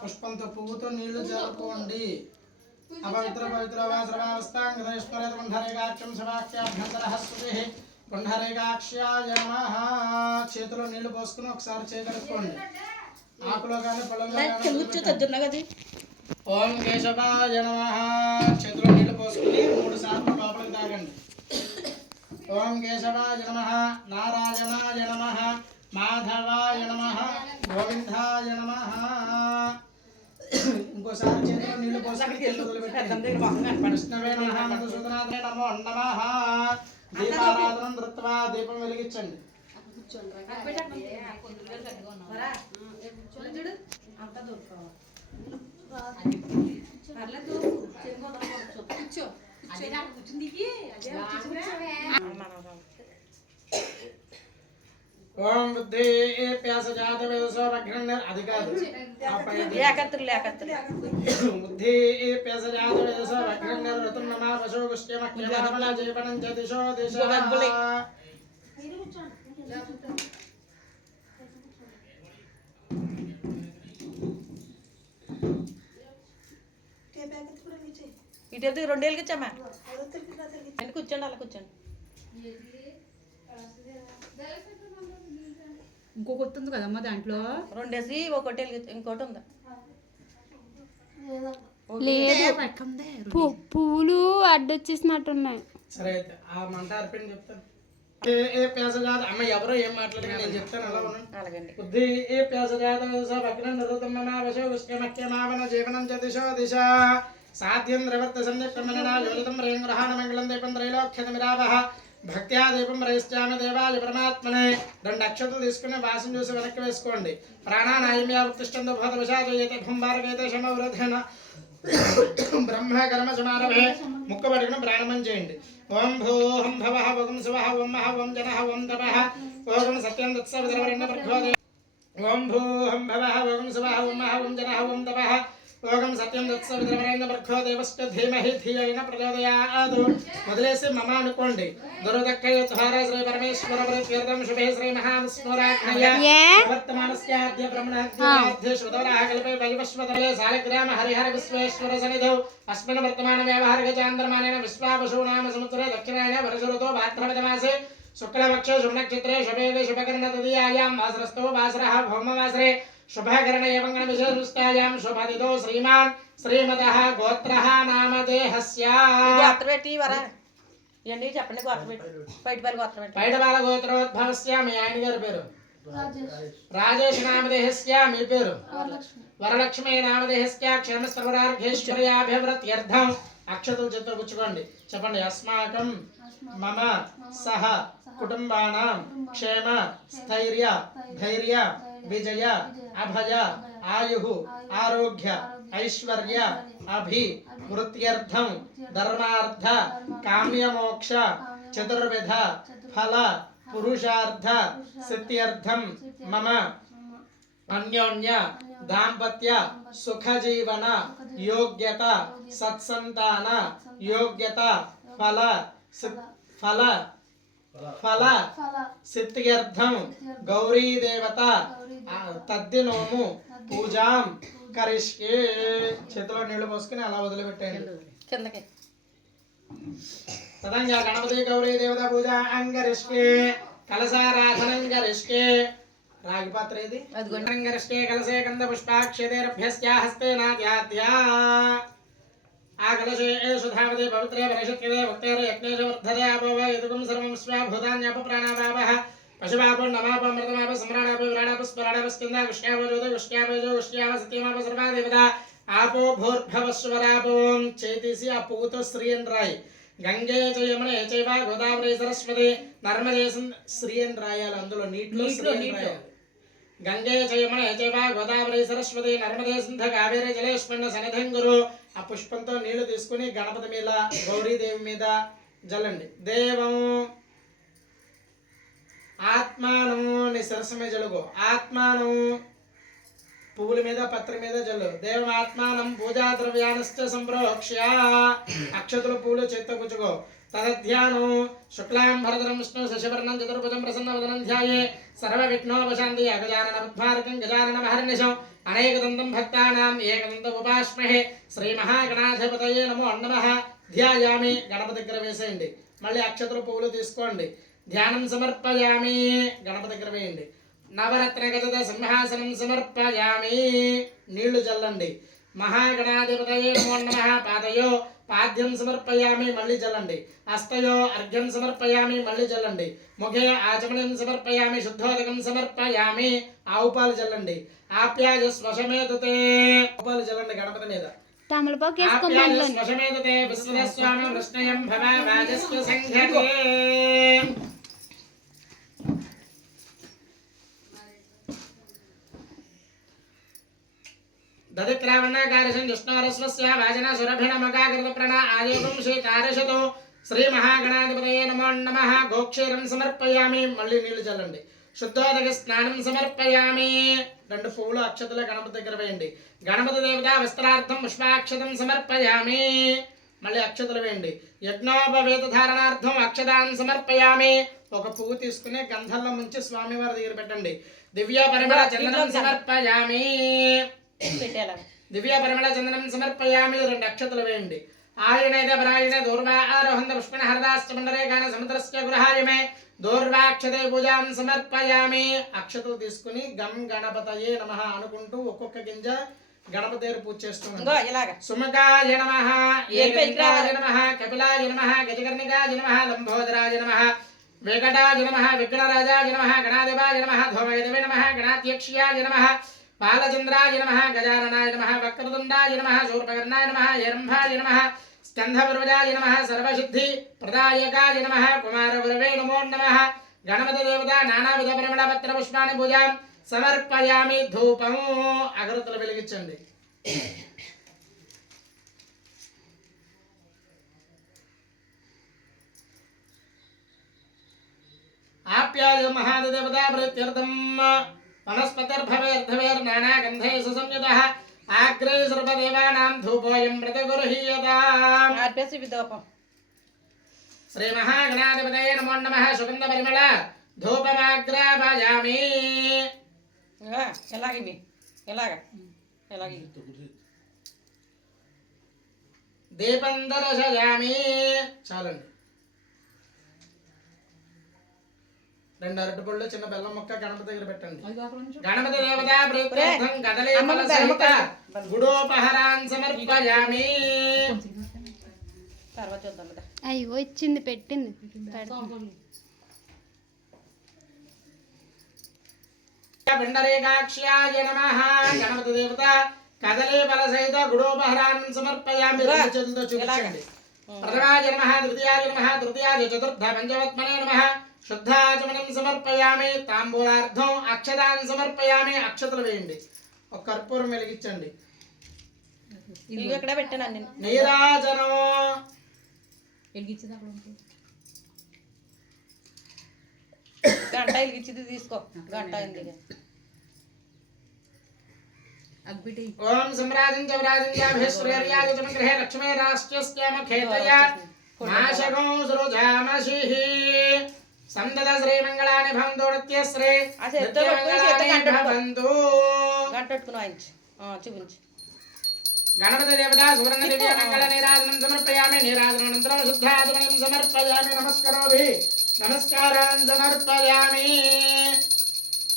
పుష్పంతో పువ్వుతో నీళ్ళు జరుపుకోండి. అపవిత్ర పవిత్ర నమః. చేతిలో నీళ్ళు పోసుకుని ఒకసారి చేకడుక్కోండి. ఆకులో కానీ కదా ఓం కేశవాయ నమః. చేతిలో నీళ్ళు పోసుకుని మూడు సార్లు లోపలికి తాగండి. ఓం కేశవాయ నమః. నారాయణాయ నమః. మాధవాయ నమః గోవిందాయ నమః. ఇంకోసారి చేతిలో నీళ్ళు వదిలిపెట్టండి విష్ణవే నమః మధుసూదనాథే నమో నమః. దీపారాధనం నృత్వా దీపం వెలిగించండి. ఓం బుద్ధి ప్యాస జాత వేదసోరఘ్న అది కాదు. బుద్ధి ప్యాస జాత ఋతం నమా గుష్ట్యమఖ్యమల జీవనం చ దిశో దిశ. ఇటు రెండేళ్ళకి ఇచ్చామా నేను కూర్చోండి అలా కూర్చోండి. ఇంకొకటి ఉంది కదమ్మా దాంట్లో? రెండేసి ఒకటి ఇంకోటి ఉంది? పువ్వులు అడ్డొచ్చేసినట్టున్నాయి. సరే అయితే ఆ మంట అర్పణ చెప్తాను. ఏ ఏ అమ్మ ఎవరో ఏం మాట్లాడగా నేను చెప్తాను. అలా బుద్ధి ఏ ప్యాస జాత వేదస భగ్న వశో జీవనం చ దిశో సాధ్యం ద్రవర్త సంధ్యక్రమణ యోజితం రేం గ్రహాణ మంగళం దీపం త్రైలోక్యమిరావహ భక్త్యా దీపం ప్రయస్యామి దేవాయ పరమాత్మనే. రెండు అక్షతలు తీసుకుని వాసన చూసి వెనక్కి వేసుకోండి. ప్రాణానాయమ్యా ఉత్తిష్టంతో భూత విషాదయతే భంభారగైతే శమవృధన బ్రహ్మ కర్మ సమారభే. ముక్క పట్టుకుని ప్రారంభం చేయండి. ఓం భూహం భవ ఓం శివ ఓం మహ ఓం జన ఓం తప. ఓం సత్యం దత్స ఓం భూహం భవ ఓం శివ ఓం మహ ఓం జన ఓం తప. ओगम सत्यम दत्सविद्रवरेण्य बर्खो देवस्य धीमहि धियेन प्रचोदयात् ಮೊದಲೇ ಸಿ ಮಮ ಅನ್ಕೊಂಡೆ ದೊರದಕ್ಕಯ್ಯ ತುಹಾರ ಶ್ರೀ ಪರಮೇಶ್ವರ ಪ್ರತ್ಯರ್ಥಂ ಶುಭೇ ಶ್ರೀ ಮಹಾನ್ ಸ್ಮರಾಜ್ಞಯ ವರ್ತಮಾನಸ್ಯಾದ್ಯ ಬ್ರಹ್ಮಣಾದ್ಯ ಶ್ರುತವರ ಆಗಲ್ಪೆ ವೈವಶ್ವತರೇ ಸಾಲಗ್ರಾಮ ಹರಿಹರ ವಿಶ್ವೇಶ್ವರ ಸನಿಧೌ ಅಸ್ಮಿನ್ ವರ್ತಮಾನ ವ್ಯವಹಾರ ಗಜಾಂತರ್ಮಾನೇನ ವಿಶ್ವಾಪಶೂ ನಾಮ ಸಮುದ್ರ ದಕ್ಷಿಣಾಯಣ ವರ್ಷ ಋತು ಭಾದ್ರಪದ ಮಾಸೆ ಶುಕ್ಲಪಕ್ಷ ಶುಭನಕ್ಷತ್ರೆ ಶುಭೇದೆ ಶುಭಕರ್ಣ ತದೀಯಾಯಾಂ ವಾಸರಸ್ಥೋ ವಾಸರಃ ಭೌಮವಾಸರೆ शुभकर्ण एवं गणविशेषुष्टायां शुभदितो श्रीमान् श्रीमतः गोत्रः नामदेहस्य ఇది అత్త పెట్టి వరా ఇవన్నీ చెప్పండి గోత్ర పెట్టి బయట పల్లి గోత్ర పెట్టి పైడబాల గోత్రోద్భవస్య మీ ఆయన గారి పేరు రాజేష్ నామదేహస్య మీ పేరు వరలక్ష్మి నామదేహస్య క్షేమ సర్వరార్ఘేశ్వర్యాభివృత్యర్థం అక్షతలు చేత గుచ్చుకోండి చెప్పండి అస్మాకం మమ సహ కుటుంబానాం క్షేమ స్థైర్య ధైర్య विजय अभय आयु आरोग्य ऐश्वर्य अभि मृत्यर्थ धर्मार्थ काम्य मोक्ष चतुर्विध फल पुरुषार्थ सिद्ध्यर्थम मम अन्योन्य दाम्पत्य सुखजीवन योग्यता सत्संतान योग्यता फल फल फल सिद्ध्यर्थम गौरी देवता తద్దినోము పూజాం కరిష్కే చేతిలో నీళ్లు పోసుకుని అలా వదిలిపెట్టేయండి కిందకి తదంగా గణపతి గౌరీ దేవత పూజ అంగరిష్కే కలసారాధనం గరిష్కే రాగి పాత్ర ఇది అదిగోండి. అంగరిష్కే కలసే కంద పుష్పాక్షేదేరభ్యస్యా హస్తేనాద్యాద్యా ఆ కలశే సుధావతి పవిత్రే పరిషత్కృతే భక్తేర యజ్ఞేష వర్ధతే అపోవ యదుకం సర్వం స్వాభూతాన్యప ప్రాణాపాపః పశుపాపో నమాప మృతమాప సమ్రాడాప విరాడాప స్మరాడాప స్కంద విష్ణ్యాప జ్యోతి విష్ణ్యాప జో విష్ణ్యాప సత్యమాప సర్వా దేవత ఆపో భూర్భవస్వరాపోం చేతీసి ఆ పువ్వుతో స్త్రీ అని రాయి. గంగే యమునే చైవ గోదావరి సరస్వతి నర్మదే స్త్రీ అని రాయాలి. అందులో నీటిలో గంగే చయమణ చైవ గోదావరి సరస్వతి నర్మదే సింధ కావేరి జలేష్మణ సన్నిధం గురు. ఆ పుష్పంతో నీళ్ళు తీసుకుని గణపతి మీద గౌరీదేవి మీద జల్లండి. దేవం ఆత్మానము నీ సరస్సు మీద జలుగు ఆత్మానము పువ్వుల మీద పత్రి మీద జల్లు. దేవాత్మానం పూజా ద్రవ్యానశ్చ సంప్రోక్ష్య. అక్షతులు పూలు చేత్తో గుచ్చుకో తదధ్యానం శుక్లాం భరతరం విష్ణు శశివర్ణం చతుర్భుజం ప్రసన్న వదనం ధ్యాయే. సర్వ విఘ్నోపశాంతి అగజానన ఉద్భారకం గజానన మహర్నిశం. అనేకదంతం భక్తానాం ఏకదంతం ఉపాస్మహే. శ్రీ మహాగణాధిపతయే నమో నమః. ధ్యాయామి. గణపతి దగ్గర వేసేయండి. మళ్ళీ అక్షతలు పువ్వులు తీసుకోండి. ధ్యానం సమర్పయామి. గణపతి దగ్గర వేయండి. నవరత్న గజద సింహాసనం సమర్పయామి. నీళ్ళు చల్లండి మహాగణాధిపతయే నమో నమః. పాదయో పాద్యం సమర్పయామి మళ్ళీ చల్లండి హస్తయో అర్ఘ్యం సమర్పయామి మళ్ళీ చల్లండి ముఖే ఆచమనం సమర్పయామి శుద్ధోదకం సమర్పయామి ఆవు పాలు చల్లండి ఆప్యాయ స్వశమేతతే ఆవు పాలు చల్లండి గణపతి మీద. తమలపాకు స్వశమేతతే విశ్వస్వామి కృష్ణయం భవ వాజస్వ సంఘటే. దదిక్రావణాకారశం విష్ణోరస్వస్య వాజన సురభిణమగాకృత ప్రణా ఆయోగం శ్రీకారశతో శ్రీ మహాగణాధిపతయే నమో నమః. గోక్షీరం సమర్పయామి. మళ్ళీ నీళ్ళు చల్లండి. శుద్ధోదక స్నానం సమర్పయామి. రెండు పువ్వులు అక్షతలు గణపతి దగ్గర వేయండి. గణపతి దేవత వస్త్రార్థం పుష్పాక్షతం సమర్పయామి. మళ్ళీ అక్షతలు వేయండి. యజ్ఞోపవేత ధారణార్థం అక్షతాన్ని సమర్పయామి. ఒక పువ్వు తీసుకుని గంధంలో ముంచి స్వామివారి దగ్గర పెట్టండి. దివ్య పరిమళ చందనం సమర్పయామి. పెట్టేలా దివ్య పరిమళ చందనం సమర్పయామి రెండు అక్షతలు వేయండి. ఆయనైద పరాయణ దూర్వా ఆరోహంత పుష్పణ హరదాశ్చ మండరే గాన సముద్రస్య గృహాయమే దూర్వాక్షతే పూజాం సమర్పయామి. అక్షతలు తీసుకుని గం గణపతయే నమః అనుకుంటూ ఒక్కొక్క గింజ గణపతి దగ్గర పూజ చేస్తున్నాం సుమకాయ నమ ఏం పైకి రావాలి? నమ కపిలాయ నమ గజకర్ణికాయ నమ లంబోదరాయ నమ వెంకటాయ నమ విఘ్నరాజాయ నమ గణాధిపాయ నమ నమ గణాధ్యక్ష్యాయ నమ బాలచంద్రాయ నమ గజాననాయ నమ వక్రతుండాయ నమ శూర్పకర్ణాయ నమ ఏరంభాయ నమ స్కంధపర్వజాయ నమ సర్వసిద్ధి ప్రదాయకాయ నమ కుమారగురవే నమో నమ గణపతి దేవత నానావిధ పరిమళ పత్ర పుష్పాన్ని పూజ సమర్పయామి ధూపము అగరత్తులు వెలిగించండి. ఆప్యాయ మహాదేవత ప్రత్యర్థం. मनस्पतिर्भवेर्धवेर्नानागन्धे सुसंयुतः आग्रे सर्वदेवानां धूपोऽयं मृतगुरुहीयताम् अर्प्यसुविदोपम् श्रीमहागणाधिपतये नमो नमः सुगन्धपरिमळ ಧೂಪಮಾಗ್ರಾಭಯಾಮಿ ಎಲ್ಲಾಗಿವಿ ಎಲ್ಲಾಗ ಎಲ್ಲಾಗಿ ದೀಪಂ ದರ್ಶಯಾಮಿ ಚಾಲನೆ రెండు అరటిపళ్ళు చిన్న బెల్లం ముక్క గణపతి దగ్గర పెట్టండి. గణపతి దేవతా ప్రీత్యర్థం కదలే ఫల సహిత బెల్లం గుడోపహరాన్ సమర్పయామి. తర్వాత చూద్దాం అయ్యో ఇచ్చింది పెట్టింది. పుండరీకాక్ష్యాయ నమః. గణపతి దేవత కదలే ఫల సహిత గుడోపహరాన్ సమర్పయామి చేతులతో చూపించండి. ప్రథమాయ నమః ద్వితీయాయ నమః తృతీయాయ చతుర్థ పంచవత్మనే నమః. శుద్ధాచమనం సమర్పయామి తాంబూలార్థం అక్షతాన్ని సమర్పయామి అక్షతలు వేయండి ఒక కర్పూరం వెలిగించండి ఇవి ఇక్కడ పెట్టాను అన్ని నీరాజనం వెలిగించేది అక్కడ ఉంటుంది గంట ఇచ్చిది తీసుకో గంట అయింది ఇక. అగ్గిపెట్టి ఓం సంరాజం చ విరాజం చ భేశ్వర్యాజ చ గృహే లక్ష్మీ రాష్ట్రస్య మఖేతయ నాశకం సృజామసిః సందద శ్రీ మంగళాని భవంతు. నిత్యశ్రీ. భవంతు చూపించు. గణపతి దేవత సువర్ణ దివ్య మంగళ నీరాజనం సమర్పయామి. నీరాజనానంతరం శుద్ధాచమనం సమర్పయామి. నమస్కరోభి. నమస్కారాన్ సమర్పయామి.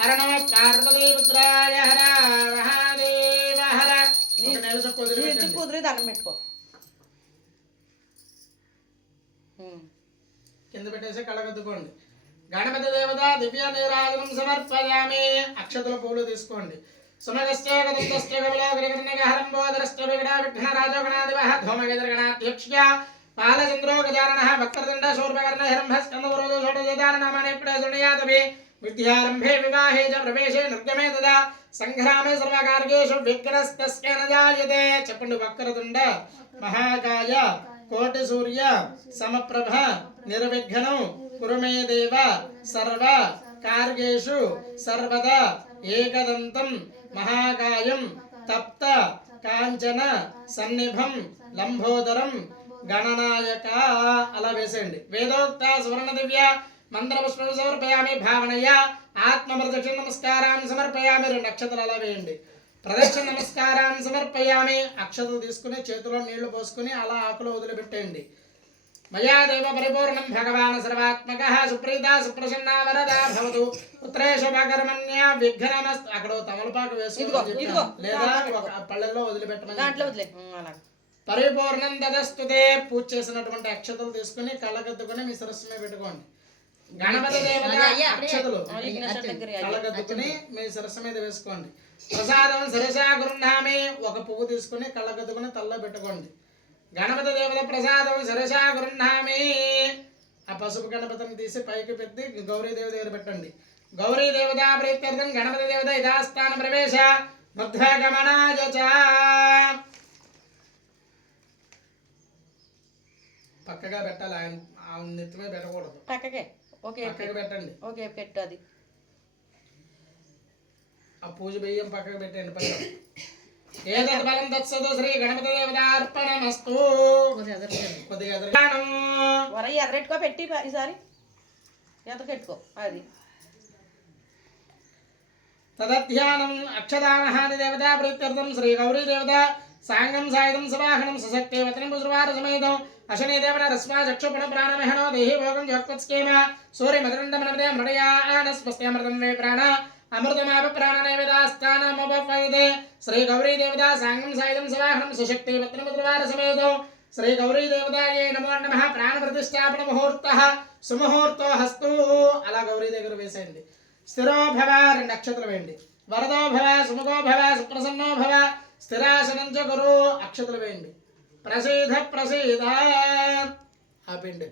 హర నమ పార్వతీపుత్రాయ హర మహాదేవ హర. కుదిరి దండం పెట్టుకో. కింద పెట్టేసి కళ్ళగద్దుకోండి గణపతి దేవత దివ్య నీరాజనం సమర్పయామి. అక్షతల పూలు తీసుకోండి. పాలచంద్రో గజాననః వక్రదండ శూర్పకర్ణ హిరంభ స్కందవరోధో ప్రణయాతవి విద్యారంభే వివాహే చ ప్రవేశే నృత్యమే తదా. సంగ్రామే సర్వకార్యేషు విఘ్నస్తస్య చెప్పండి వక్రతుండ మహాకాయ కోటి సూర్య సమప్రభ నిర్విఘ్నం కురుమే దేవ సర్వ కార్గేషు సర్వదా ఏకదంతం మహాకాయం తప్త కాంచన సన్నిభం లంబోదరం గణనాయక అలా వేసేయండి. వేదోక్త సువర్ణ దివ్య మంత్రపుష్పం సమర్పయామి భావనయ్య ఆత్మ ప్రదక్షిణ నమస్కారాన్ని సమర్పయామి. రెండు నక్షత్రాలు అలా వేయండి. ప్రదక్షిణ నమస్కారాన్ని సమర్పయామి. అక్షతలు తీసుకుని చేతిలో నీళ్ళు పోసుకుని అలా ఆకులు వదిలిపెట్టేయండి. మయా దేవ పరిపూర్ణం భగవాన్ సర్వాత్మక సుప్రీత సుప్రసన్న వరదా భవతు. విఘ్నమస్తు. అక్కడ తమలపాకు ఇదిగో. లేదా పళ్ళెల్లో వదిలిపెట్టమని దాంట్లో. వదిలే. పరిపూర్ణం దదస్తుతే పూజ చేసినటువంటి అక్షతలు తీసుకుని కళ్ళగద్దుకుని మీ సరస్సు మీద పెట్టుకోండి. గణపతి దేవత అక్షతలు. కళ్ళగద్దుకుని మీ మీద వేసుకోండి. ప్రసాదం సరసా గృహామి ఒక పువ్వు తీసుకుని కళ్ళగద్దుకుని తల్లో పెట్టుకోండి. గణపతి దేవత ప్రసాదం సరసా గృహామి ఆ పసుపు గణపతిని తీసి పైకి పెట్టి గౌరీ దేవ దగ్గర పెట్టండి. గౌరీ దేవత ప్రీత్యర్థం గణపతి దేవత యథాస్థాన ప్రవేశ బుద్ధగమనాయ చ పక్కగా పెట్టాలి ఆయన నెత్తి మీద పెట్టకూడదు. పక్కకే. ఓకే పక్కగా పెట్టండి. ఓకే పెట్టు అది. ఆ పూజ బియ్యం పక్కకు పెట్టండి పైన ఏదత్ బలం తత్సదు శ్రీ గణపతి దేవతార్పణమస్తు. వర ఎదరెట్టుకో పెట్టి ఈసారి ఎంత పెట్టుకో అది. తదధ్యానం అక్షదామహాది దేవత ప్రీత్యర్థం శ్రీ గౌరీ దేవత సాంగం సాయుధం సవాహనం సశక్తే వతనం పుష్రవార సమేతం అశని దేవన రస్మా చక్షుపణ ప్రాణమహనో దేహి భోగం జోక్వత్స్కేమ సూర్య మదరండ మనదే మృడయాన స్వస్త్యమృతం వే ప్రాణ అమృతమాప ప్రాణనైవేదాస్థానమపైదే శ్రీ గౌరీ దేవత సాంగం సాయుధం సవాహనం సుశక్తి వతనం పుష్రవార సమేతం. శ్రీ గౌరీ దేవతాయే నమో నమ. ప్రాణ ప్రతిష్టాపన ముహూర్త. సుముహూర్తో హస్తు. అలా గౌరీ దగ్గర వేసేయండి. స్థిరో భవ రెండు అక్షతలు వేయండి. వరదో భవ సుముఖో భవ సుప్రసన్నో భవ స్థిరాసనం గురు అక్షతలు వేయండి. ప్రసీద ప్రసీద. ఆపిండి.